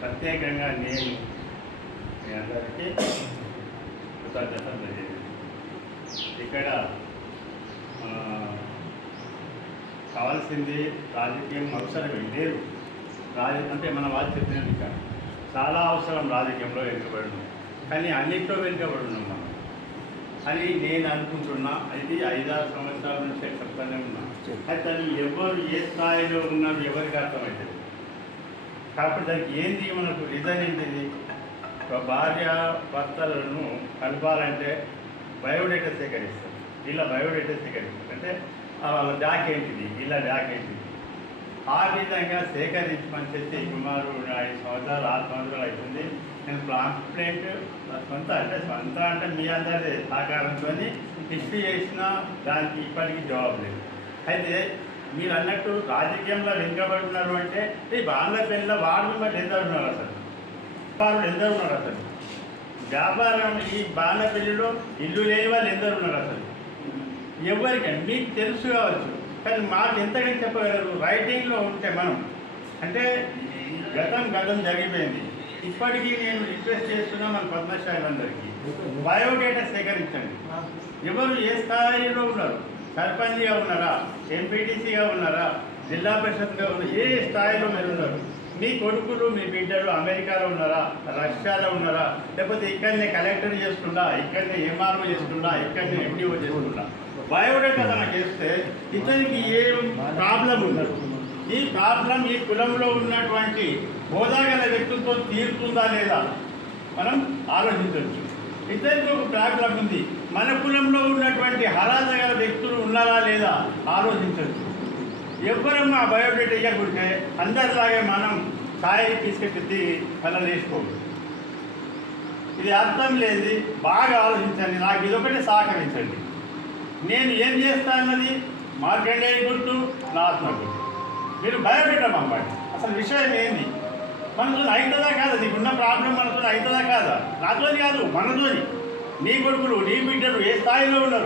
ప్రత్యేకంగా నేను మీ అందరికీ కృతజ్ఞతలు తెలియజేస్తాను ఇక్కడ ఆ, కావాల్సింది రాజకీయం అవసరం లేదు. రాజ అంటే మన వాళ్ళు చెప్పినది కాదు చాలా అవసరం రాజకీయంలో వెనుకబడి కానీ అన్నింటిలో వెనుకబడి మనం. అని నేను అనుకుంటున్నా. ఇది ఐదారు సంవత్సరాల నుంచి చెప్తానే ఉన్నా. అయితే అది ఎవరు ఏ స్థాయిలో ఉన్నారు ఎవరికి అర్థమవుతుంది కాబట్టి దానికి ఏంది మనకు రీజన్ ఏంటిది? ఒక భార్య భర్తలను కలపాలంటే బయోడేటా సేకరిస్తారు. వీళ్ళ బయోడేటా సేకరిస్తారు. అంటే వాళ్ళ బ్యాక్ ఏంటిది వీళ్ళ బ్యాక్ ఏంటిది ఆ విధంగా సేకరించమని చెప్పి సుమారు ఐదు సంవత్సరాలు ఆరు సంవత్సరాలు అవుతుంది. నేను కాంప్లైంట్ సొంత అంటే సొంత అంటే మీ అందరి సహకారంతో ఇష్యూ చేసిన దానికి ఇప్పటికీ జవాబు లేదు. అయితే మీరు అన్నట్టు రాజకీయంలో వెనుకబడుతున్నారు అంటే ఈ బాంగ్లా పెళ్ళిలో వాళ్ళు మరి ఎందరు ఉన్నారు అసలు? వాళ్ళు ఎందరు ఉన్నారు అసలు? వ్యాపారం ఈ బాంగ్లా పెళ్ళిలో ఇల్లు లేని వాళ్ళు ఎందరు ఉన్నారు అసలు? ఎవరికండి మీకు తెలుసు కావచ్చు. కానీ మాకు ఎంతగా చెప్పగలరు? రైటింగ్లో ఉంటే మనం. అంటే గతం గతం జరిగిపోయింది. ఇప్పటికీ నేను రిక్వెస్ట్ చేస్తున్నా మన పద్మశాలందరికీ. బయోడేటా సేకరించండి. ఎవరు ఏ స్థాయిలో ఉన్నారు? సర్పంచ్గా ఉన్నారా? ఎంపీటీసీగా ఉన్నారా? జిల్లా పరిషత్గా ఉన్నారు ఏ స్థాయిలో మీరు ఉన్నారు? మీ కొడుకులు మీ బిడ్డలు అమెరికాలో ఉన్నారా? రష్యాలో ఉన్నారా? లేకపోతే ఇక్కడనే కలెక్టర్ చేసుకుందా ఇక్కడనే ఎంఆర్ఓ చేస్తుండా ఇక్కడనే ఎండిఓ చేస్తుండా బయోడేటా తనకు చేస్తే ఇతనికి ఏం ప్రాబ్లం ఉండదు. ఈ ప్రాబ్లం ఈ కులంలో ఉన్నటువంటి హోదా గల వ్యక్తులతో తీరుతుందా లేదా మనం ఆలోచించవచ్చు. ఇతనికి ఒక ప్రాబ్లం ఉంది. మన కులంలో ఉన్నటువంటి హరాజగల వ్యక్తులు ఉన్నారా లేదా ఆలోచించవచ్చు. ఎవరమ్మా బయోడేటా ఇవ్వకుంటే అందరిలాగే మనం స్థాయికి తీసుకెళ్ళి పనులు ఇది అర్థం లేనిది బాగా ఆలోచించండి. నాకు ఇదొకటి సహకరించండి. నేను ఏం చేస్తా అన్నది మార్కండేయ గుర్తు నా ఆత్మ గుర్తు. మీరు బయోడేటా పంపండి. అసలు విషయం ఏంది? మనతో అవుతుందా కాదా? నీకున్న ప్రాబ్లం మనతో అవుతుందా కాదా? నాతోని కాదు మనతోని. నీ కొడుకులు నీ బిడ్డలు ఏ స్థాయిలో ఉన్నారు?